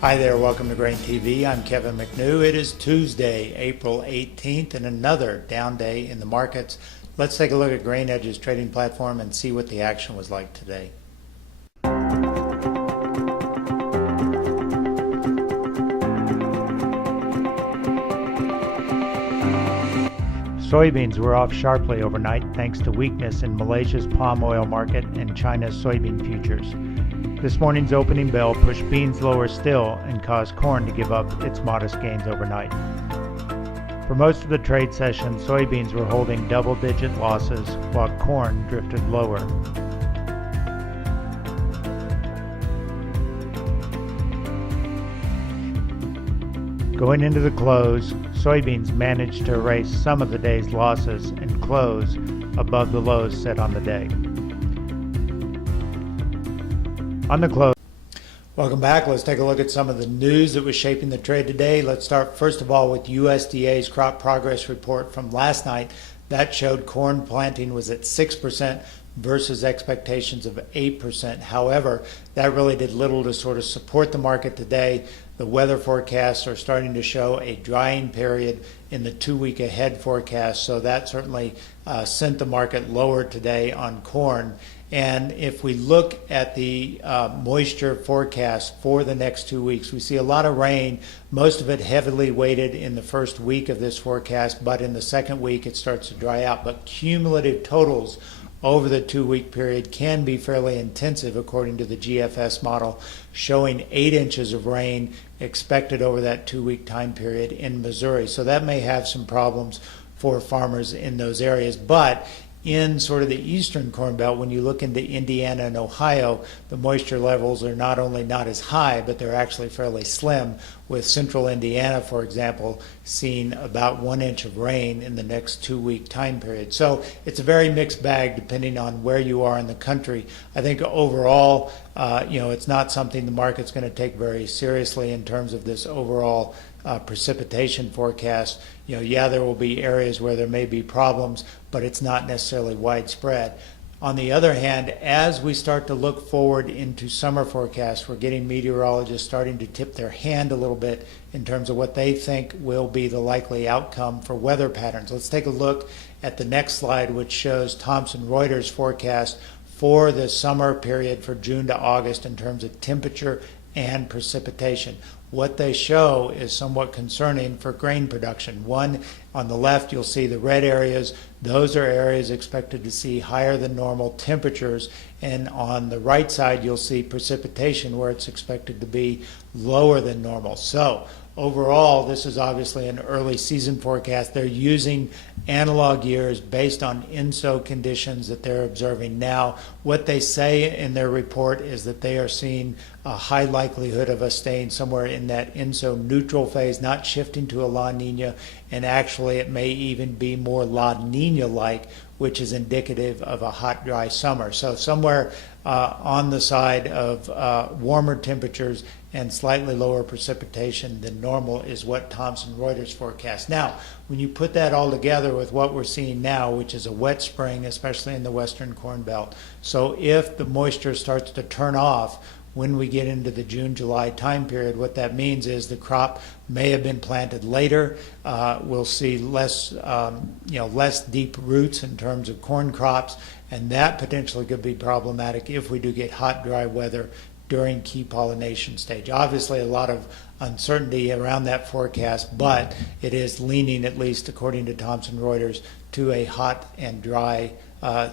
Hi there, welcome to Grain TV. I'm Kevin McNew. It is Tuesday, April 18th, and another down day in the markets. Let's take a look at GrainEdge's trading platform and see what the action was like today. Soybeans were off sharply overnight thanks to weakness in Malaysia's palm oil market and China's soybean futures. This morning's opening bell pushed beans lower still and caused corn to give up its modest gains overnight. For most of the trade session, soybeans were holding double-digit losses while corn drifted lower. Going into the close, soybeans managed to erase some of the day's losses and close above the lows set on the day. On the close. Welcome back. Let's take a look at some of the news that was shaping the trade today. Let's start first of all with USDA's crop progress report from last night. That showed corn planting was at 6% versus expectations of 8%. However, that really did little to sort of support the market today. The weather forecasts are starting to show a drying period in the 2-week ahead forecast, so that certainly sent the market lower today on corn. And if we look at the moisture forecast for the next 2 weeks, we see a lot of rain, most of it heavily weighted in the first week of this forecast, but in the second week it starts to dry out. But cumulative totals over the 2-week period can be fairly intensive according to the GFS model, showing 8 inches of rain expected over that 2-week time period in Missouri. So that may have some problems for farmers in those areas. But in sort of the eastern corn belt, when you look into Indiana and Ohio, the moisture levels are not only not as high, but they're actually fairly slim, with central Indiana, for example, seeing about 1 inch of rain in the next 2-week time period. So it's a very mixed bag depending on where you are in the country. I think overall, it's not something the market's going to take very seriously in terms of this overall precipitation forecast. There will be areas where there may be problems, but it's not necessarily widespread. On the other hand, as we start to look forward into summer forecasts, we're getting meteorologists starting to tip their hand a little bit in terms of what they think will be the likely outcome for weather patterns. Let's take a look at the next slide, which shows Thomson Reuters forecast for the summer period for June to August in terms of temperature and precipitation. What they show is somewhat concerning for grain production. One, on the left, you'll see the red areas. Those are areas expected to see higher than normal temperatures. And on the right side, you'll see precipitation where it's expected to be lower than normal. So overall, this is obviously an early season forecast. They're using analog years based on INSO conditions that they're observing now. What they say in their report is that they are seeing a high likelihood of us staying somewhere in that INSO neutral phase, not shifting to a La Nina, and actually it may even be more La Nina-like, which is indicative of a hot, dry summer. So somewhere on the side of warmer temperatures and slightly lower precipitation than normal is what Thomson Reuters forecasts. Now, when you put that all together with what we're seeing now, which is a wet spring, especially in the western corn belt, so if the moisture starts to turn off when we get into the June-July time period, what that means is the crop may have been planted later. We'll see less deep roots in terms of corn crops, and that potentially could be problematic if we do get hot, dry weather during key pollination stage. Obviously, a lot of uncertainty around that forecast, but it is leaning, at least according to Thomson Reuters, to a hot and dry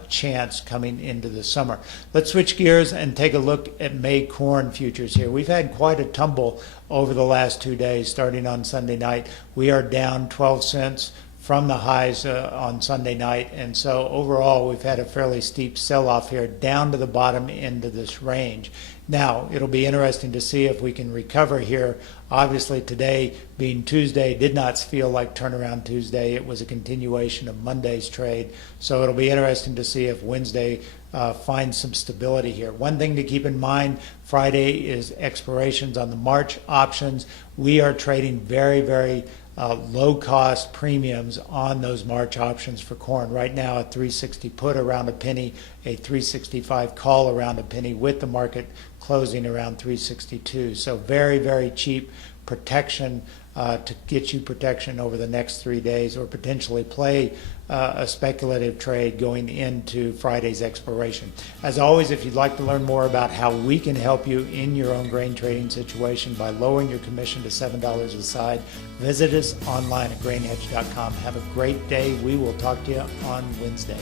chance coming into the summer. Let's switch gears and take a look at May corn futures here. We've had quite a tumble over the last 2 days, starting on Sunday night. We are down 12 cents from the highs on Sunday night, and so overall we've had a fairly steep sell-off here down to the bottom end of this range. Now, it'll be interesting to see if we can recover here. Obviously, today being Tuesday did not feel like turnaround Tuesday. It was a continuation of Monday's trade. So it'll be interesting to see if Wednesday finds some stability here. One thing to keep in mind, Friday is expirations on the March options. We are trading very, very low-cost premiums on those March options for corn. Right now, a 360 put around a penny, a 365 call around a penny, with the market closing around 362. So very, very cheap protection to get you protection over the next 3 days, or potentially play a speculative trade going into Friday's expiration. As always, if you'd like to learn more about how we can help you in your own grain trading situation by lowering your commission to $7 a side, visit us online at grainhedge.com. Have a great day. We will talk to you on Wednesday.